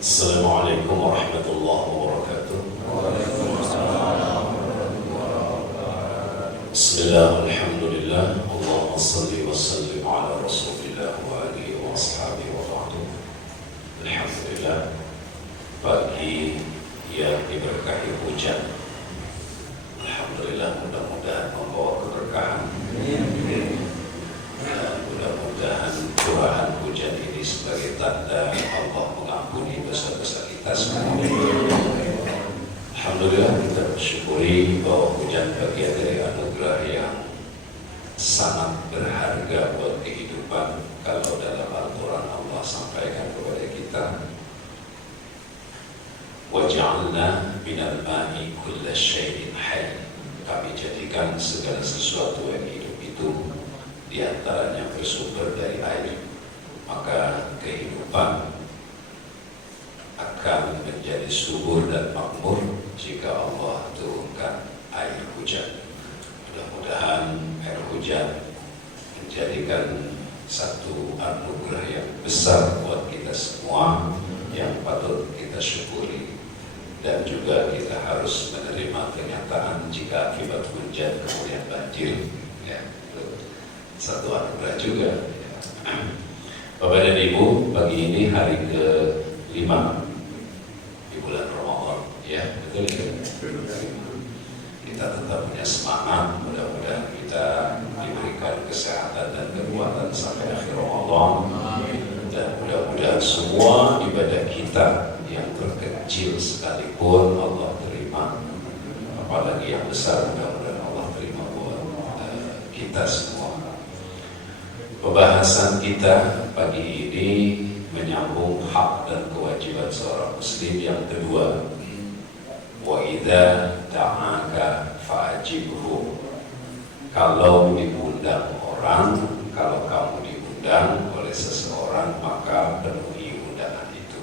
Assalamualaikum warahmatullahi wabarakatuh. Bismillah, alhamdulillah, Allahumma salli wa sallim ala rasulillah wa alihi wa ashabihi wa ba'du. Alhamdulillah, pagi yang diberkahi hujan. Alhamdulillah, mudah-mudahan membawa keberkahan. Dan mudah-mudahan curahan hujan ini sebagai tanda Allah mengampuni dosa-dosa kita semua. Alhamdulillah, kita bersyukuri bahwa hujan bagian dari anugerah yang sangat berharga buat kehidupan. Kalau dalam Al-Quran Allah sampaikan kepada kita, waj'alna minal ma'i kulla syai'in hayy. Kami jadikan segala sesuatu yang hidup itu di antaranya bersumber dari air, maka kehidupan akan menjadi subur dan makmur jika Allah turunkan air hujan. Mudah-mudahan air hujan menjadikan satu anugerah yang besar buat kita semua yang patut kita syukuri, dan juga kita harus menerima kenyataan jika akibat hujan kemudian banjir, ya, itu satu anugerah juga. Bapak dan Ibu, pagi ini hari ke-5 di bulan Ramadan, ya, betul ya? Kita tetap punya semangat, mudah-mudahan kita diberikan kesehatan dan kekuatan sampai akhir Ramadan, dan mudah-mudahan semua ibadah kita yang terkecil sekalipun Allah terima, apalagi yang besar mudah-mudahan Allah terima buat kita semua. Pembahasan kita pagi ini menyambung hak dan kewajiban seorang muslim yang kedua. Wa idza da'aka fa'ajibhu. Kalau diundang orang, kalau kamu diundang oleh seseorang, maka penuhi undangan itu.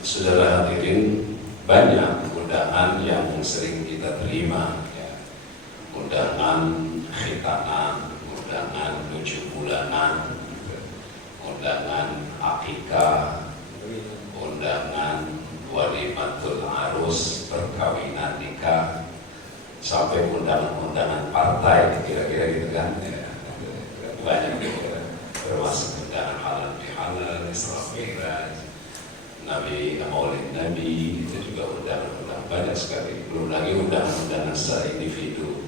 Saudara hadirin, banyak undangan yang sering kita terima, ya. Undangan khitanan, undangan 7 bulanan, undangan akikah, undangan walimatul arus, perkawinan nikah, sampai undangan-undangan partai, kira-kira gitu kan, ya. Banyak gitu, termasuk undangan halal bihalal, Isra Mi'raj, Nabi, Maulid Nabi, itu juga undangan-undangan banyak sekali. Belum lagi undangan-undangan secara individu.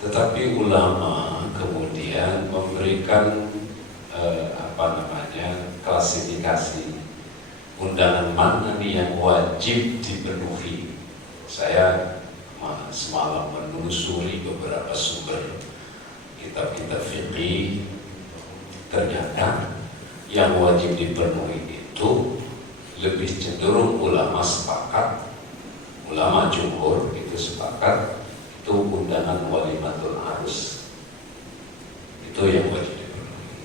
Tetapi ulama kemudian memberikan klasifikasi undangan mana nih yang wajib dipenuhi. Saya semalam menelusuri beberapa sumber kitab-kitab fikih, ternyata yang wajib dipenuhi itu lebih cenderung ulama sepakat, ulama jumhur itu sepakat, itu undangan walimatul arus, itu yang wajib dipenuhi.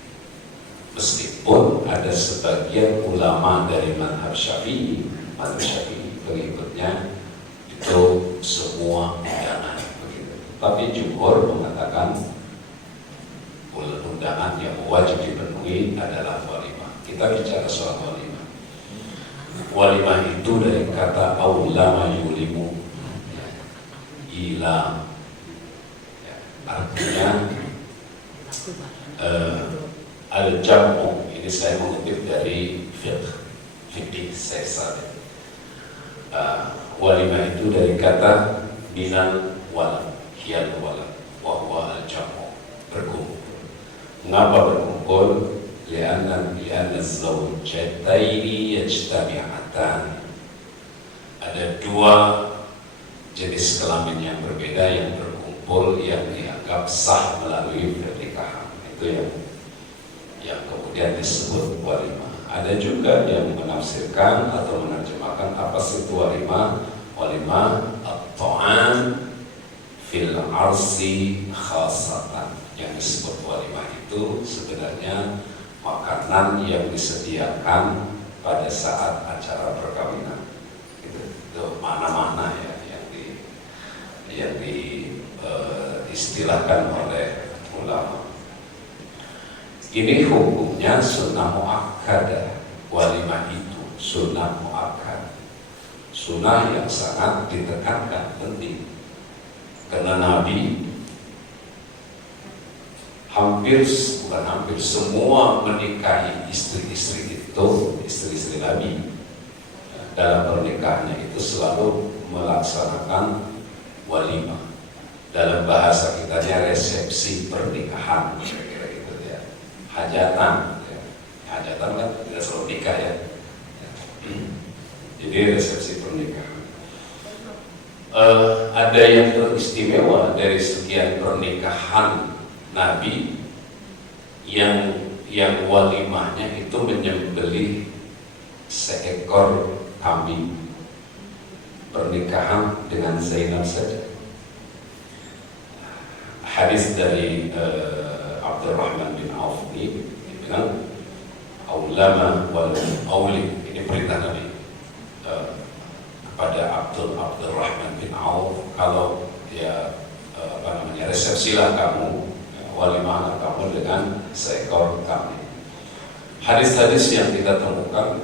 Meskipun ada sebagian ulama dari madhab syafi'i pengikutnya itu semua undangan begitu. Tapi jumhur mengatakan undangan yang wajib dipenuhi adalah walimah. Kita bicara soal walimah. Walimah itu dari kata aulama yulimu, ilam, ya, artinya al-jam'u. Ini saya mengutip dari fikih sesar. Walimah itu dari kata minal walam, hiyal walam, wa huwa al-jam'u, berkumpul. Mengapa berkumpul? Li'anna zawjataini yajtami'atan. Ada dua jenis kelamin yang berbeda yang berkumpul, yang dianggap sah melalui pernikahan. Itu yang kemudian disebut walimah. Ada juga yang menafsirkan atau menerjemahkan apa itu walimah. Walimah at-ta'am fil arsi khasatan. Yang disebut walimah itu sebenarnya makanan yang disediakan pada saat acara perkawinan. Itu mana-mana ya yang diistilahkan oleh ulama. Ini hukumnya sunnah muakkadah. Walimah itu sunnah muakkad, sunnah yang sangat ditekankan, penting. Karena Nabi bukan hampir semua menikahi istri-istri itu, istri-istri Nabi dalam pernikahannya itu selalu melaksanakan walimah. Dalam bahasa kitanya resepsi pernikahan, kira-kira gitu ya. Hajatan, ya. Hajatan kan tidak selalu nikah ya. Jadi resepsi pernikahan. Ada yang teristimewa dari sekian pernikahan Nabi yang walimahnya itu menyembelih seekor kambing. Pernikahan dengan Zainab saja. Hadis dari Abdurrahman bin Auf ini bilang, "Aulama wal auli." Ini perintah Nabi kepada Abdurrahman bin Auf, kalau dia resepsilah kamu, walimahlah kamu dengan seekor kambing. Hadis-hadis yang kita temukan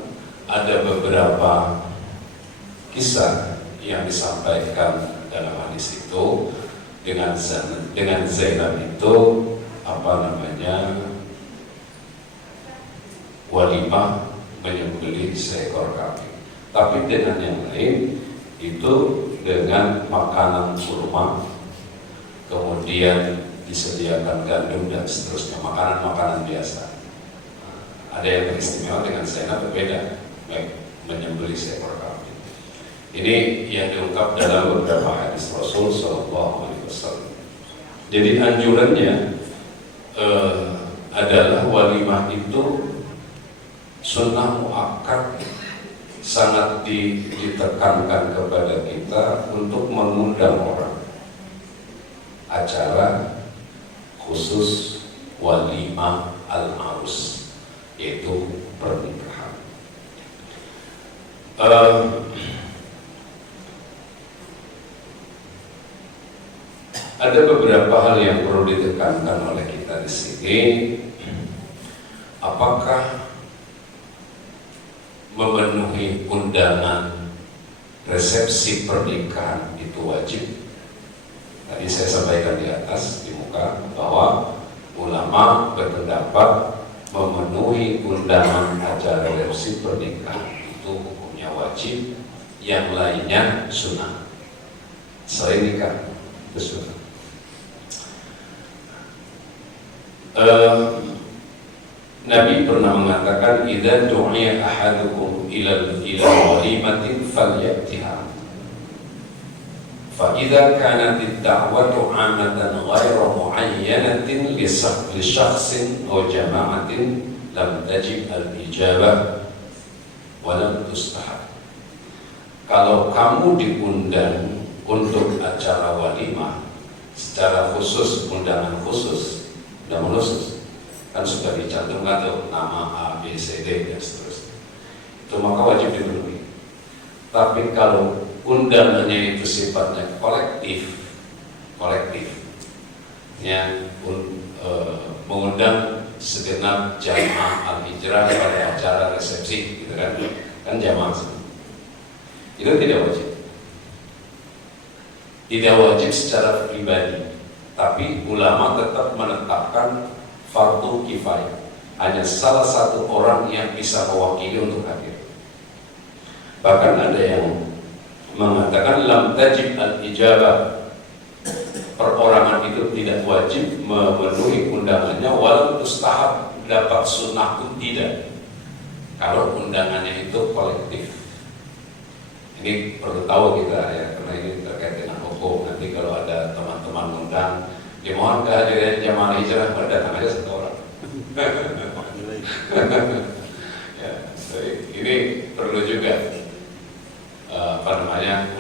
ada beberapa kisah yang disampaikan dalam hadis itu dengan Zainab itu walimah menyembelih seekor kambing. Tapi dengan yang lain itu dengan makanan kurma, kemudian disediakan gandum dan seterusnya, makanan-makanan biasa. Ada yang teristimewa dengan Zainab berbeda, menyembelih seekor kambing. Ini yang diungkap dalam beberapa hadis Rasul SAW. Jadi anjurannya adalah walimah itu sunnah muakkad, sangat ditekankan kepada kita untuk mengundang orang. Acara khusus walimah al-arus, yaitu pernikahan. Ada beberapa hal yang perlu ditekankan oleh kita di sini. Apakah memenuhi undangan resepsi pernikahan itu wajib? Tadi saya sampaikan di atas di muka bahwa ulama berpendapat memenuhi undangan acara resepsi pernikahan itu hukumnya wajib, yang lainnya sunnah. Selain nikah itu sunnah. Nabi pernah mengatakan, "Idza du'iya ahadukum ila walimatin falyatiha." Fa idza kanat ad-da'watu 'amatan ghayra mu'ayyanatin li shakhsin aw jama'atin lam tajib al-ijabah wa lam tustahab. Kalau kamu diundang untuk acara walimah secara khusus, undangan khusus, kan sudah dicantumkan tuh nama A, B, C, D dan seterusnya, itu maka wajib dipenuhi. Tapi kalau undangannya itu sifatnya kolektif ya, mengundang segenap jamaah al-hijrah pada acara resepsi gitu kan jamaah itu tidak wajib secara pribadi, tapi ulama tetap menetapkan fardu kifayah, hanya salah satu orang yang bisa mewakili untuk hadir. Bahkan ada yang mengatakan lam tajib al-ijabah, perorangan itu tidak wajib memenuhi undangannya, walau mustahab, dapat sunnah pun tidak, kalau undangannya itu kolektif. Ini perlu tahu kita ya, karena ini terkait dengan hukum. Nanti kalau ada teman-teman undang, dimohon kehadiran jamaah hijrah, datang aja satu orang. Ya, ini perlu juga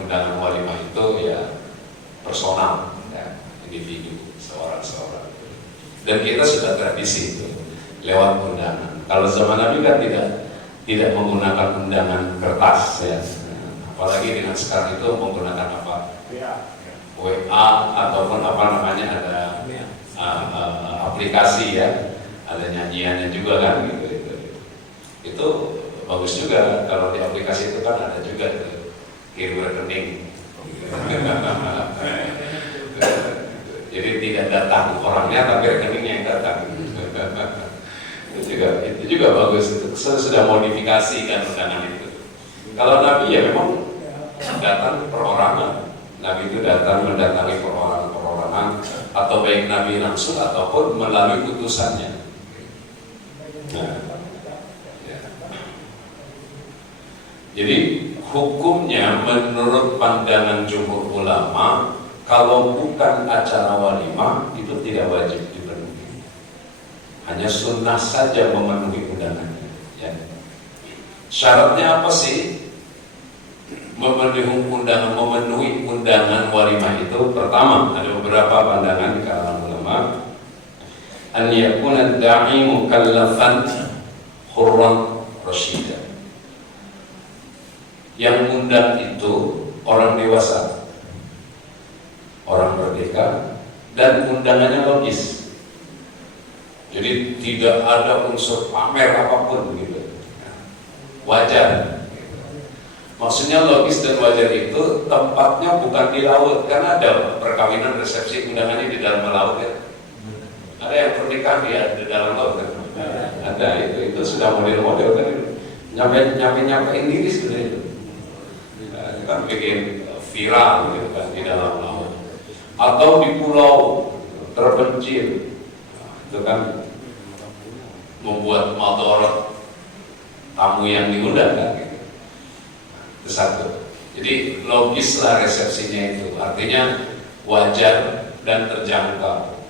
undangan walimah itu ya personal, ya, individu, seorang-seorang. Dan kita sudah tradisi itu lewat undangan. Kalau zaman Nabi kan tidak menggunakan undangan kertas ya, apalagi dengan sekarang itu menggunakan apa? WA ataupun ada aplikasi ya, ada nyanyiannya juga kan gitu. Itu bagus juga kalau di aplikasi itu kan ada juga kirim rekening. Jadi tidak datang orangnya tapi rekeningnya yang datang. itu juga bagus, itu sudah modifikasi kan undangan itu. Kalau Nabi ya memang datang perorangan. Nabi itu datang mendatangi perorangan atau baik Nabi langsung ataupun melalui utusannya. Nah, ya. Jadi hukumnya menurut pandangan jumhur ulama, kalau bukan acara walimah itu tidak wajib dipenuhi. Hanya sunnah saja memenuhi undangannya. Ya. Syaratnya apa sih? Memenuhi undangan walimah itu, pertama ada beberapa pandangan di kalangan ulama. An yakuna ad-da'i mukallafan hurran rasyidan. Yang undang itu orang dewasa, orang merdeka, dan undangannya logis. Jadi tidak ada unsur pamer apapun gitu. Wajar. Maksudnya logis dan wajar itu tempatnya bukan di laut, kan ada perkawinan resepsi undangannya di dalam laut ya. Ada yang pernikahan di dalam laut kan? Ada, itu sudah model-model kan, nyampe-nyampein diri sebenarnya itu. Itu kan bikin viral gitu kan di dalam laut. Atau di pulau terpencil, itu kan membuat madorot tamu yang diundang kan gitu. Itu satu. Jadi logislah resepsinya itu, artinya wajar dan terjangkau.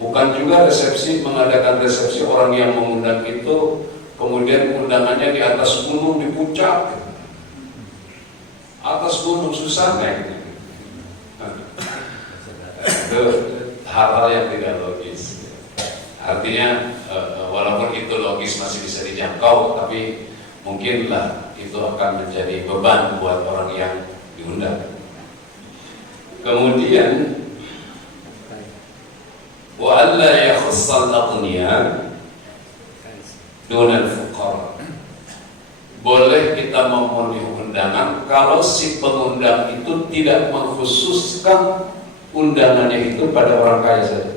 Bukan juga mengadakan resepsi orang yang mengundang itu kemudian undangannya di atas gunung, di puncak, atas gunung susah naik. Itu hal-hal yang tidak logis. Artinya walaupun itu logis masih bisa dijangkau, tapi mungkinlah itu akan menjadi beban buat orang yang diundang. Kemudian wa alla yakhussal aghniya dunal fuqara. Boleh kita memenuhi undangan kalau si pengundang itu tidak mengkhususkan undangannya itu pada orang kaya saja.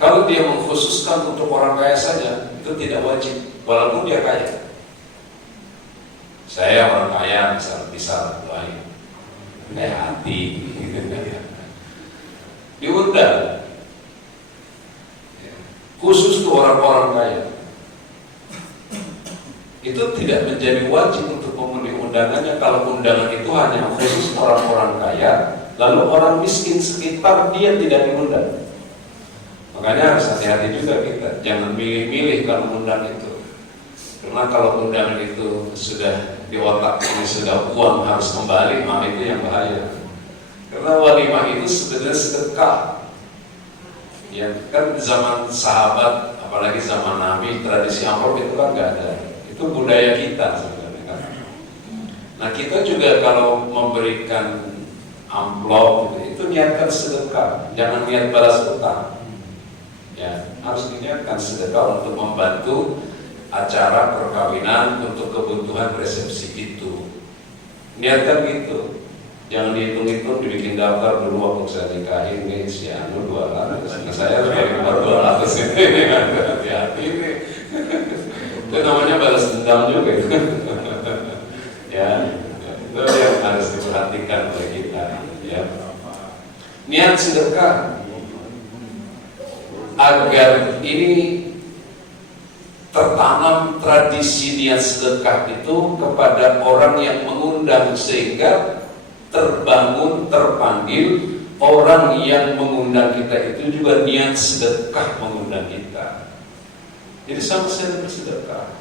Kalau dia mengkhususkan untuk orang kaya saja, itu tidak wajib, walaupun dia kaya. Saya orang kaya, bisa doain, kayak hati, diundang, khusus untuk orang-orang kaya. Itu tidak menjadi wajib untuk memenuhi undangannya kalau undangan itu hanya khusus orang-orang kaya, lalu orang miskin sekitar dia tidak diundang. Makanya harus hati-hati juga kita, jangan milih-milih kalau undang itu. Karena kalau undangan itu sudah di otak ini sudah uang harus kembali, maka itu yang bahaya. Karena walimah itu sebenarnya sedekah. Ya kan zaman sahabat, apalagi zaman Nabi, tradisi amplop itu kan nggak ada. Itu budaya kita sebenarnya kan. Nah kita juga kalau memberikan amplop itu niatkan sedekah, jangan niat balas utang. Ya, harus diniatkan sedekah untuk membantu acara perkawinan untuk kebutuhan resepsi itu. Niatkan gitu. Jangan dihitung-hitung, dibikin daftar dulu waktu saya nikahin nih si Anu 200, saya sebagai nomor 200 ini hati-hati ini. Itu namanya balas dendam juga. Ya, itu yang harus diperhatikan oleh kita. Ya. Niat sedekah agar ini tertanam tradisi niat sedekah itu kepada orang yang mengundang, sehingga terbangun, terpanggil orang yang mengundang kita itu juga niat sedekah mengundang kita. Jadi sama-sama bersedekah,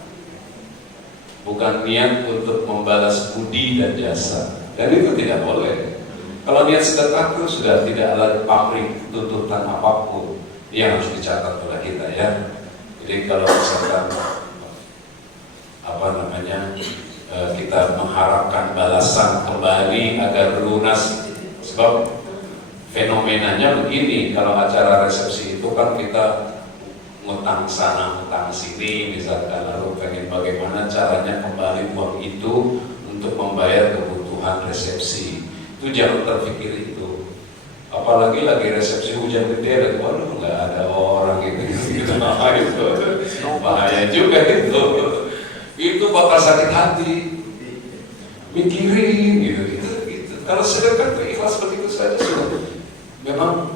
bukan niat untuk membalas budi dan jasa, dan itu tidak boleh. Kalau niat sedekah itu sudah tidak ada pamrih tuntutan apapun yang harus dicatat oleh kita ya. Jadi kalau misalkan kita mengharapkan balasan kembali agar lunas, sebab Fenomenanya begini, kalau acara resepsi itu kan kita ngutang sana, ngutang sini, misalkan, lalu pengen bagaimana caranya kembali uang itu untuk membayar kebutuhan resepsi. Itu jangan terpikir itu. Apalagi lagi resepsi hujan gede, waduh nggak ada orang gitu, itu bahaya juga itu. Itu bakal sakit hati, mikirin gitu. Kalau sedekah itu ikhlas begitu saja sudah. Memang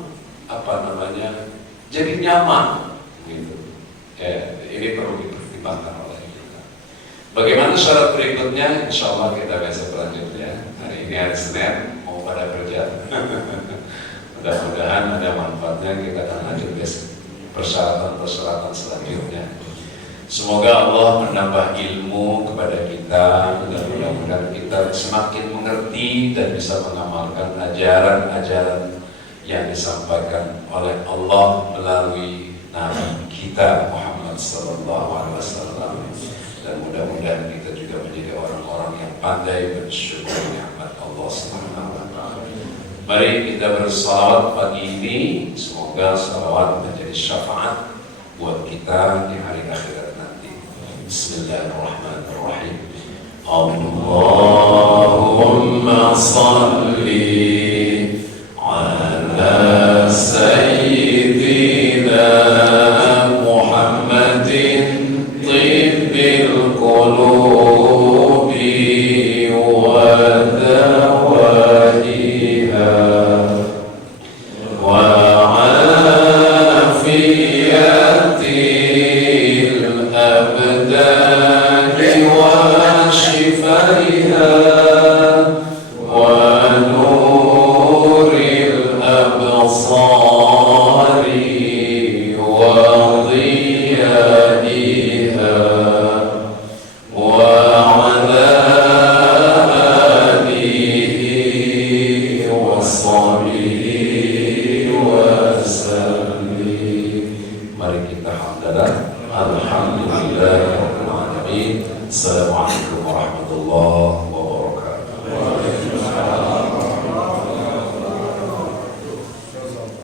jadi nyaman gitu. Ini perlu dipertimbangkan oleh kita. Bagaimana syarat berikutnya? Insya Allah kita besok lanjut ya. Hari ini hari Senin, mau pada kerja. Mudah-mudahan ada manfaatnya. Kita akan lanjut besok persyaratan selanjutnya. Semoga Allah menambah ilmu kepada kita dan mudah-mudahan kita semakin mengerti dan bisa mengamalkan ajaran-ajaran yang disampaikan oleh Allah melalui Nabi kita Muhammad sallallahu alaihi wasallam, dan mudah-mudahan kita juga menjadi orang-orang yang pandai bersyukur nikmat Allah Subhanahu wa taala. Mari kita bersalawat pagi ini, semoga salawat menjadi syafaat buat kita di hari akhirat nanti. Bismillahirrahmanirrahim. Allahumma salli ala sayyidina Muhammadin tibbil qulubi wa dawaiha wa afiyatil abdani wa shifaiha wa nuril absari wa dhiyaiha wa ala alihi wa sahbihi wa sallim. Mari kita hamdalah. Alhamdulillah. Assalamualaikum warahmatullahi wabarakatuh.